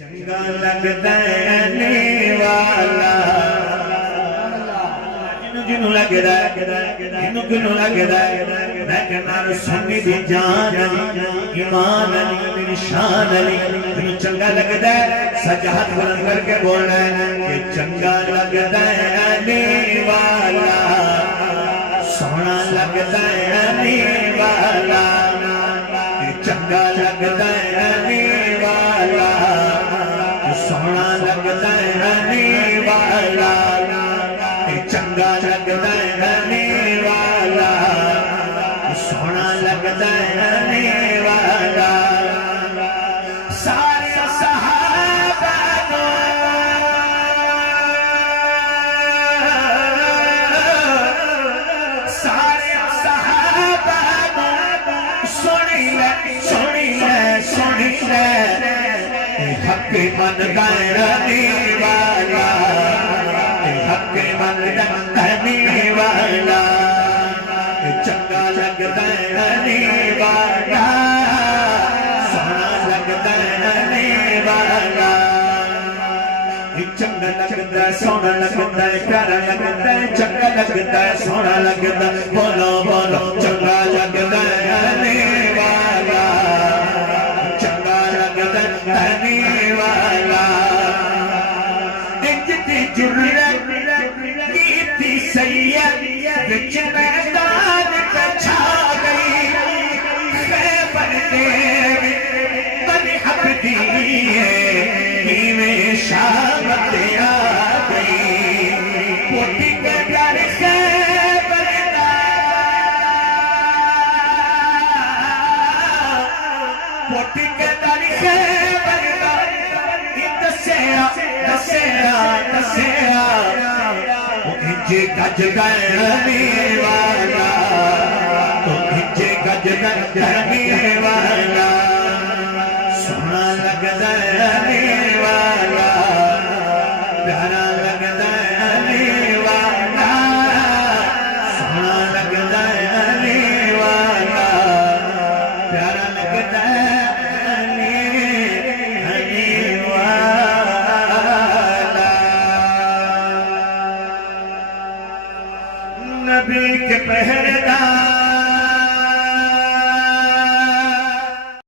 چنگا لگدا ہے والا جنوں لگدا جنوں لگدا میں کہنا سنی دی جان ایمان علی شان علی جنوں چنگا لگدا سجا ہاتھ بلند کر کے بولنا ہے کہ چنگا لگدا ہے علی والا سونا لگدا ہے علی والا چنگا لگدا ہے علی والا سونا لگدا ہے علی والا چنگا لگدا ہے علی والا سونا لگدا ہے علی والا سارے صحابہ سارے صحابہ سنی لے حق مندا ہے علی والا حق مندا ہے علی والا چنگا لگدا ہے علی والا سونا لگدا ہے علی والا چنگا لگدا ہے سونا لگدا ہے پیارا لگدا ہے چنگا لگدا ہے سونا لگدا ہے بولو بولو چنگا لگدا ہے علی والا چنگا لگدا ہے علی والا جتنی جرت کی تھی سید وچ میدان پہ چھا گئی خیبر دے بنی عبدی میں شامت آ گئی پوٹی کے در خیبر دا پوٹی کے در خیبر دا دسیا وہ انجے گج گئے علی والا وہ انجے گج گئے علی والا